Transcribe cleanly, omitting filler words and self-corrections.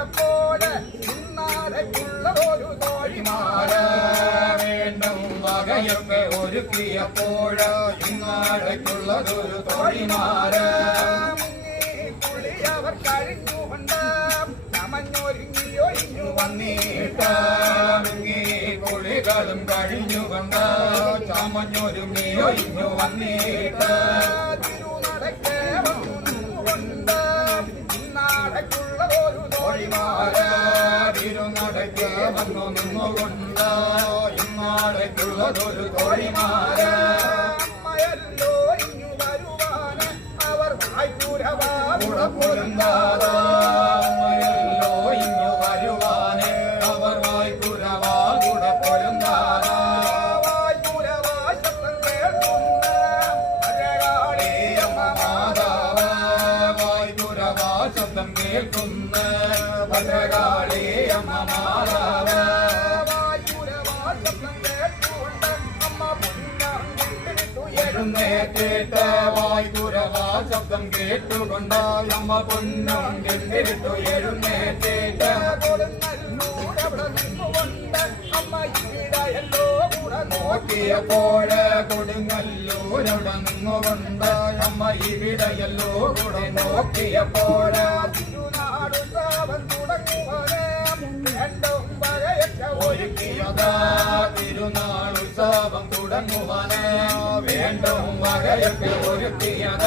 ഒരുക്കിയപ്പോഴ് ഇന്നാരക്കുള്ളതൊരു തോഴിമാര് വേണ്ടും വകയൊക്കെ ഒരുക്കിയപ്പോഴ് ഇന്നാരക്കുള്ളതൊരു തോഴിമാര് അവർ കഴിഞ്ഞുകൊണ്ട് ചമഞ്ഞൊരുങ്ങിയൊഴിഞ്ഞു വന്നിട്ട് കുളികളും കഴിഞ്ഞുകൊണ്ട് ചമഞ്ഞൊരുങ്ങിയൊഴിഞ്ഞു വന്നിട്ട് തിരുനടക്കെ വന്നുകൊണ്ട് ഇന്നാടക്കുള്ള ഒരു തോഴിമാര് തിരുനടയ്ക്ക് വന്നു നിന്നുകൊണ്ട് ഇന്നാടയ്ക്കുള്ളതൊരു തോഴിമാര് അമ്മയല്ലോ ഇങ്ങു വരുവാന് അവർ വായ്പുരവാ പൊരുന്താതോ ഇങ്ങു വരുവാന് അവർ വായ്പുരവാ കൂടെ പൊരുന്താതോ ശബ്ദം കേൾക്കുന്ന ഭദ്രകാളി അമ്മ മാതാവ് എഴുന്നേറ്റിട്ട് വായ്പുരവാ ശബ്ദം കേട്ടുകൊണ്ട് അമ്മ പൊന്നും കെട്ടിട്ടു എഴുന്നേറ്റിട്ട് നോക്കിയപ്പോഴ് കൊടുങ്ങല്ലൂരവിടെ നിന്നുകൊണ്ട് അമ്മ ഇവിടെയല്ലോ കൂടെ നോക്കിയപ്പോഴ് തിരുനാടുത്സവം തുടങ്ങുവാന് രണ്ടും വകയൊക്കെ ഒരുക്കിയതാ തിരുനാളുത്സവം തുടങ്ങുവാന് വേണ്ടും വകയൊക്കെ ഒരുക്കിയതാ